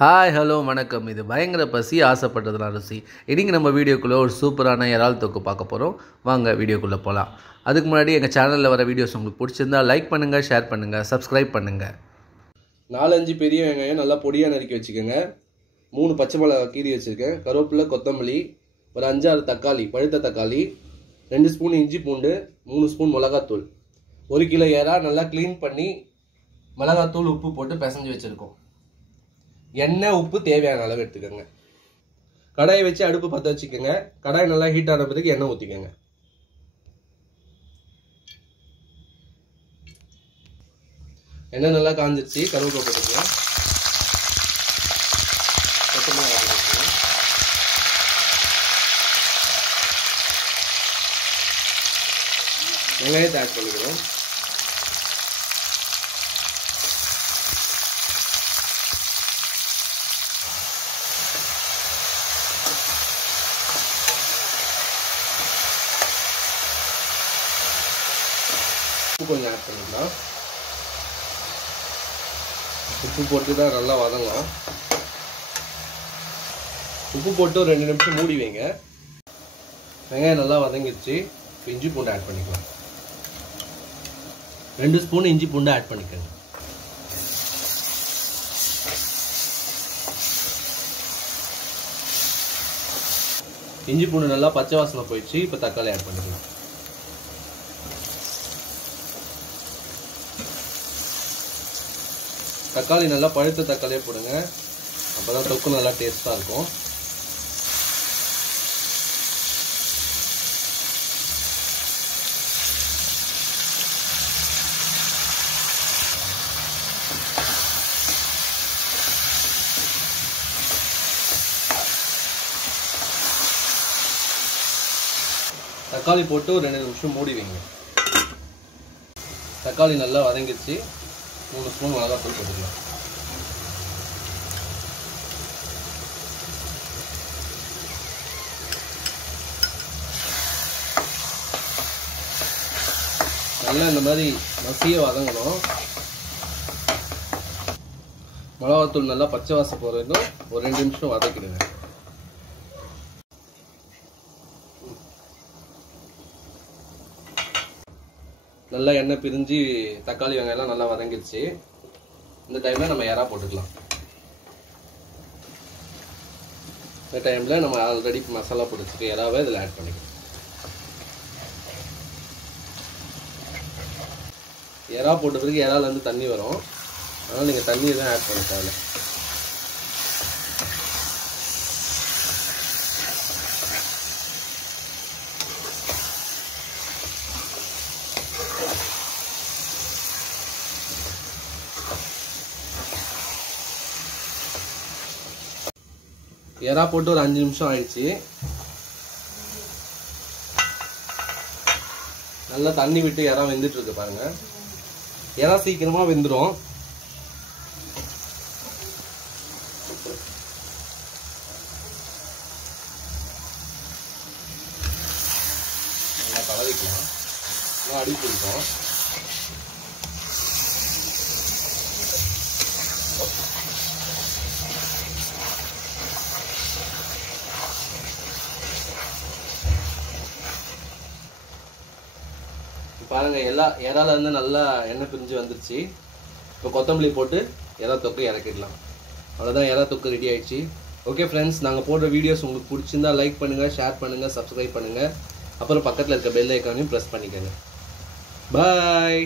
Hi hello வணக்கம். இது பயங்கர பசி ஆசைப்பட்டதெல்லாம் ருசி. இன்றைக்கி நம்ம வீடியோக்குள்ளே ஒரு சூப்பரான இறால் தொக்கு பார்க்க போகிறோம். வாங்க வீடியோக்குள்ளே போகலாம். அதுக்கு முன்னாடி எங்கள் சேனலில் வர வீடியோஸ் உங்களுக்கு பிடிச்சிருந்தா லைக் பண்ணுங்கள், ஷேர் பண்ணுங்கள், சப்ஸ்கிரைப் பண்ணுங்கள். 4-5 பெரிய வெங்காயம் நல்லா பொடியாக நறுக்கி வச்சுக்கோங்க. 3 பச்சை மிளகா கீறி வச்சுருக்கேன். கருவேப்பிலை, கொத்தமல்லி, ஒரு 5-6 தக்காளி, பழுத்த தக்காளி, 2 ஸ்பூன் இஞ்சி பூண்டு, 3 ஸ்பூன் மிளகாத்தூள், 1 கிலோ இறா நல்லா க்ளீன் பண்ணி மிளகாத்தூள் உப்பு போட்டு பிசைஞ்சு வச்சுருக்கோம். எண்ணெய் உப்பு தேவையான அளவு எடுத்துக்கோங்க. கடாயை வச்சு அடுப்பு பற்ற வச்சுக்கோங்க. கடாய் நல்லா ஹீட் ஆன பிறகு எண்ணெய் ஊற்றிக்கோங்க. எண்ணெய் நல்லா காஞ்சிருச்சு. கருவேப்பிலை போட்டுக்கலாம். வெங்காயத்தை ஆட் பண்ணிக்கிறோம். உப்பு கொஞ்சம் ஆட் பண்ணிக்கலாம். உப்பு போட்டு தான் நல்லா வதங்கலாம். உப்பு போட்டு ஒரு 2 நிமிஷம் மூடி வைங்க. வெங்காயம் நல்லா வதங்கிடுச்சு. இஞ்சி பூண்டு ஆட் பண்ணிக்கலாம். 2 ஸ்பூன் இஞ்சி பூண்டு ஆட் பண்ணிக்கோங்க. இஞ்சி பூண்டு நல்லா பச்சை வாசனை போயிடுச்சு. இப்போ தக்காளி ஆட் பண்ணிக்கலாம். தக்காளி நல்லா பழுத்த தக்காளியே போடுங்க. அப்போதான் தொக்கு நல்லா டேஸ்டாக இருக்கும். தக்காளி போட்டு ஒரு 2 நிமிஷம் மூடி வைங்க. தக்காளி நல்லா வதங்கிடுச்சு. 3 ஸ்பூன் மிளகாத்தூள் போட்டுக்கலாம். நல்லா இந்த மாதிரி மசிய வதங்கணும். மிளகாத்தூள் நல்லா பச்சை வாசம் போகிற வரைக்கும் ஒரு 2 நிமிஷம் வதக்கிடுங்க. நல்லா எண்ணெய் பிரிஞ்சு தக்காளி வெங்காயம்லாம் நல்லா வதங்கிடுச்சு. இந்த டைமில் நம்ம இறா போட்டுக்கலாம். இந்த டைமில் நம்ம ஆல்ரெடி மசாலா போட்டு இறாவை இதில் ஆட் பண்ணிக்கலாம். இறா போட்ட பிறகு இறாலேருந்து தண்ணி வரும். அதனால் நீங்கள் தண்ணி எதுவும் ஆட் பண்ண தேவையில்ல. இறா போட்டு ஒரு 5 நிமிஷம் ஆயிடுச்சு. நல்லா தண்ணி விட்டு இறா வெந்துட்டு இருக்கு பாருங்க. இறா சீக்கிரமா வெந்துடும். நல்லா கலரிக்கலாம். அடி பிடிக்கும். பாருங்க, இறால இருந்து நல்லா எண்ணெய் பிரிஞ்சு வந்துருச்சு. இப்போ கொத்தமல்லி போட்டு இறா தொக்கு இறக்கிடலாம். அவ்வளோதான், இறா தொக்கு ரெடி ஆயிடுச்சு. ஓகே ஃப்ரெண்ட்ஸ், நாங்கள் போடுற வீடியோஸ் உங்களுக்கு பிடிச்சிருந்தா லைக் பண்ணுங்கள், ஷேர் பண்ணுங்கள், சப்ஸ்கிரைப் பண்ணுங்கள். அப்புறம் பக்கத்தில் இருக்க பெல் ஐக்கானையும் ப்ரெஸ் பண்ணிக்கோங்க. பாய்.